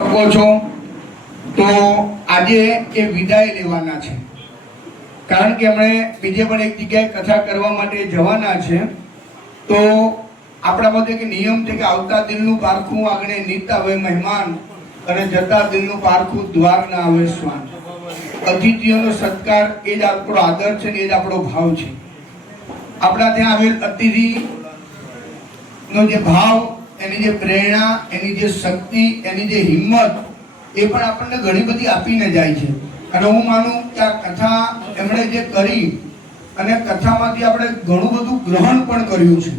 શકો છો તો આજે એ વિદાય લેવાના છે, કારણ કે અમે બીજે પણ એક જગ્યાએ કથા કરવા માટે જવાના છે. તો આપણા બધે એક નિયમ છે કે આવતા દિલનું પારખું આંગણે નીત આવે મહેમાન, અને જતા દિલનું પારખું દ્વાર ના આવે શ્વાન. અતિથિઓનો સત્કાર એ જ આપણો આદર છે ને એ જ આપણો ભાવ છે. આપણા ત્યાં આવેલ અતિથિ નો જે ભાવ, એની જે પ્રેરણા, એની જે શક્તિ, એની જે હિંમત, એ પણ આપણને ઘણી બધી આપીને જાય છે. અને હું માનું કે આ કથા એમણે જે કરી, અને કથામાંથી આપણે ઘણું બધું ગ્રહણ પણ કર્યું છે.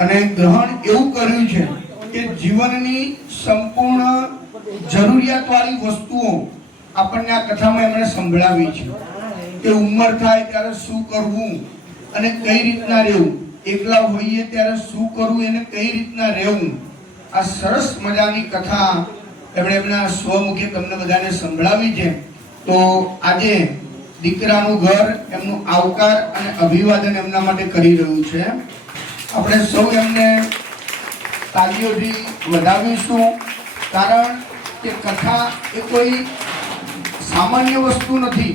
અને ગ્રહણ એવું કર્યું છે કે જીવનની સંપૂર્ણ જરૂરિયાતવાળી વસ્તુઓ આપણને આ કથામાં એમણે સંભળાવી છે. કે ઉંમર થાય ત્યારે શું કરવું અને કઈ રીતના રહેવું, એકલા હોઈએ ત્યારે શું કરવું એને કઈ રીતના રહેવું, આ સરસ મજાની કથા એમણે એમના સ્વમુખે તમને બધાને સંભળાવી છે. તો આજે દીકરાનું ઘર એમનું આવકાર અને અભિવાદન એમના માટે કરી રહ્યું છે. આપણે સૌ એમને તાળીઓથી વધાવીશું, કારણ કે કથા એ કોઈ સામાન્ય વસ્તુ નથી,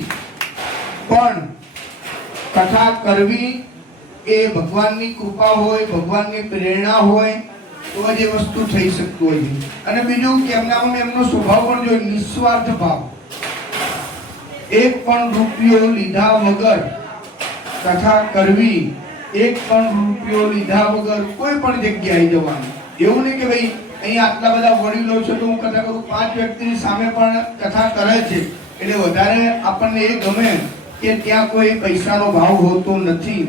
પણ કથા કરવી એ ભગવાનની કૃપા હોય, ભગવાનની પ્રેરણા હોય તો જ એ વસ્તુ થઈ શકતું હોય છે. અને બીજું કે એમનામાં એમનો સ્વભાવ પણ જો નિસ્વાર્થ ભાવ, એક પણ રૂપિયો લીધા વગર કથા કરવી, એક પણ રૂપિયો લીધા વગર કોઈ પણ જગ્યાએ જવાનું. એવું નહીં કે ભાઈ અહીંયા આટલા બધા વડીલો છે તો હું કથા કરું, 5 વ્યક્તિની સામે પણ કથા કરે છે એટલે વધારે આપણને એ ગમે કે ત્યાં કોઈ પૈસાનો ભાવ હોતો નથી.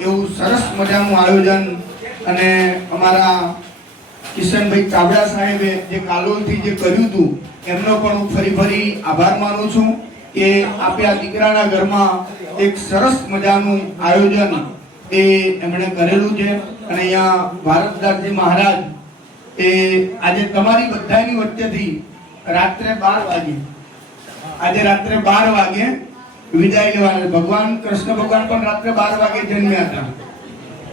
એવું સરસ મજાનું આયોજન અને અમારા કિશનભાઈ ચાવડા સાહેબે જે કાલોલથી જે કર્યું હતું એમનો પણ હું ફરી આભાર માનું છું કે આપે આ દીકરાના ઘરમાં એક સરસ મજાનું આયોજન એ એમણે કરેલું છે. અને અહીંયા ભારતદાસજી મહારાજ એ આજે તમારી બધાની વચ્ચેથી રાત્રે 12 વાગે, આજે રાત્રે 12 વાગે વિદાય લેવાના. ભગવાન કૃષ્ણ ભગવાન પણ રાત્રે 12 વાગે જન્મ્યા હતા,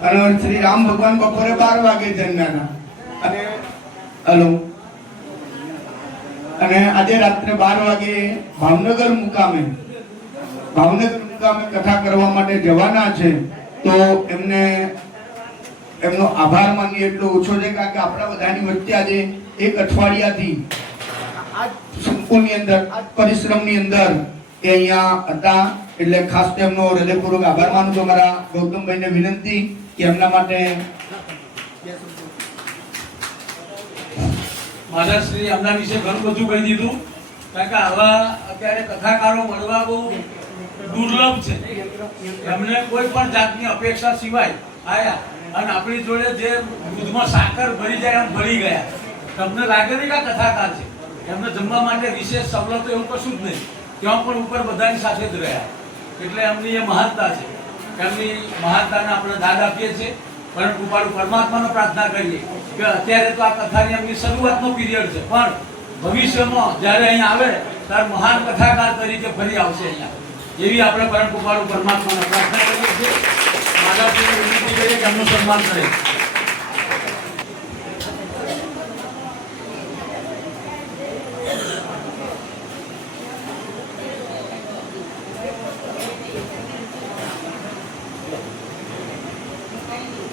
અને શ્રી રામ ભગવાન બપોરે 12 વાગે જન્મ્યા હતા. અને હલો, અને આજે રાત્રે 12 વાગે ભાવનગર મુકામે કથા કરવા માટે જવાના છે. તો એમને એમનો આભાર માની એટલો ઓછો છે, કારણ કે આપણા બધાની વચ્ચે આજે એક અઠવાડિયાથી આ સંકુલની અંદર, આ પરિશ્રમની અંદર એ અહીંયા હતા. એટલે ખાસ તેમનો હૃદયપૂર્વક આભાર માનું છું. મારા ગૌતમભાઈને વિનંતી કે એમના માટે મહારાજશ્રી એમના વિશે ઘણું બધું કહી દીધું, કારણ કે આવા અત્યારે કથાકારો મળવા બહુ દુર્લભ છે. એમને કોઈ પણ જાતની અપેક્ષા સિવાય આયા અને આપણી જોડે જે દૂધમાં સાકર ભરી જાય એમ ભરી ગયા. તમને લાગે નહીં કે આ કથાકાર છે. એમને જમવા માટે વિશેષ સવલતો એવું કશું જ નહીં, ત્યાં પણ ઉપર બધાની સાથે જ રહ્યા. એટલે એમની એ મહાનતા છે. એમની મહાનતાને આપણે દાદ આપીએ છીએ. પણ કૃપાળુ પરમાત્માને પ્રાર્થના કરીએ કે અત્યારે તો આ કથાની એમની શરૂઆતનો પીરિયડ છે, પણ ભવિષ્યમાં જ્યારે અહીંયા આવે ત્યારે મહાન કથાકાર તરીકે ફરી આવશે અહીંયા, એવી આપણે પરમ કૃપાળુ પરમાત્માને પ્રાર્થના કરીએ છીએ. માતાજીને વિનંતી કરીએ કે એમનું સન્માન કરે.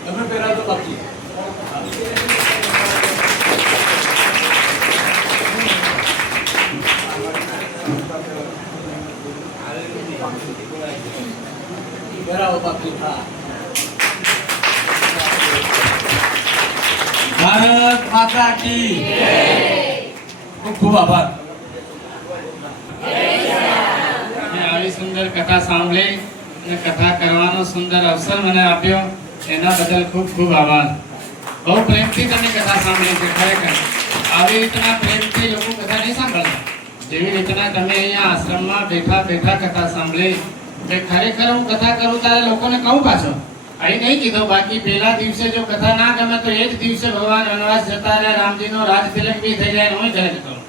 તમે પહેલા તો બાકી બરાબર બાકી. ભારત માતા કી જય. ખૂબ ખૂબ આભાર. આવી સુંદર કથા સાંભળી અને કથા કરવાનો સુંદર અવસર મને આપ્યો, એના બદલ ખૂબ ખૂબ આભાર. બહુ પ્રેમથી તમે કથા સાંભળી છે. ખરેખર આવી રીતના પ્રેમથી લોકો કથા નહીં સાંભળતા. જેવી રીતના તમે અહીંયા આશ્રમમાં બેઠા કથા સાંભળી, કે ખરેખર હું કથા કરું ત્યારે લોકોને કહું પાછો અહીં નહીં કીધું. બાકી પહેલા દિવસે જો કથા ના ગમે તો એ જ દિવસે ભગવાન વનવાસ જતા રહ્યા, રામજીનો રાજ તિલક બી થઈ જાય, હું કરે કરું.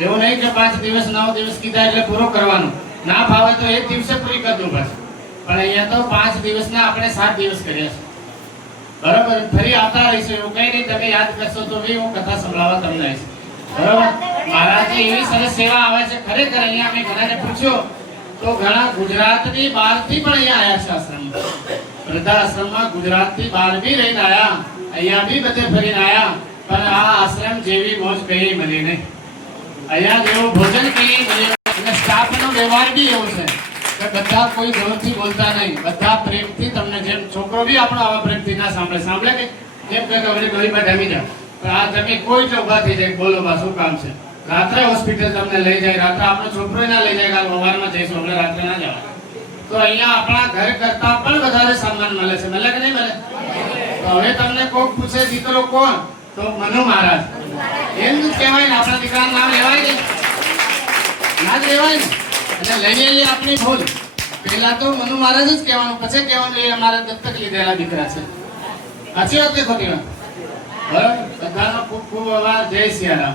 એવું નહીં કે 5 દિવસ 9 દિવસ કીધા એટલે પૂરો કરવાનો, ના ભાવે તો એક દિવસે પૂરી કરી દઉં પાછું. પણ અહીંયા તો 5 દિવસના આપણે 7 દિવસ કર્યા છે. બરાબર, ફરી આવતા રહીશું. એવું કઈ નહીં, તમે યાદ કરશો તો બી હું કથા સંભળાવવા તમને આવીશ. બરોબર મહારાજની એવી સરસ સેવા આવે છે ખરેખર અહીંયા મેં ઘણાને પૂછ્યો તો ઘણા ગુજરાતની બહારથી પણ અહીંયા આવ્યા છે આશ્રમમાં વૃદ્ધાશ્રમમાં ગુજરાતથી બહાર બી રહીને આવ્યા અહીંયા બી બધે ફરીને આવ્યા પણ આ આશ્રમ જેવી મોજ કઈ મળી નહીં અહીંયા જેવું ભોજન કઈ મળ્યું અને સ્ટાફનો વ્યવહાર બી એવો છે કે બધા કોઈ જોરથી બોલતા નહીં બધા પ્રેમથી તમને જેમ છોકરો બી આપણો આવા પ્રેમથી ના સાંભળે કે જેમ કે હવે ગરીબમાં જમી જાવ પણ આ તમે કોઈ જ ઊભા થઈ જાય બોલો બા શું કામ છે રાત્રે હોસ્પિટલ તમને લઈ જાય રાત્રે આપણો છોકરો ના લઈ જાય કાલ સવારમાં જઈશું આપણે રાત્રે ના જવાય તો અહીંયા આપણા ઘર કરતા પણ વધારે સન્માન મળે છે મળે કે નહીં મળે તો હવે તમને કોક પૂછે દીકરો કોણ તો મનુ મહારાજ એમ જ કહેવાય ને આપણા દીકરાનું નામ લેવાય ને ના જ લેવાય ને એટલે લઈ લઈએ આપણી ભૂલ પહેલા તો મનુ મહારાજ જ કહેવાનું પછી કહેવાનું એ અમારા દત્તક લીધેલા દીકરા છે સાચી વાત કે ખોટી વાત બરાબર બધાનો ખૂબ ખૂબ આભાર જય સિયારામ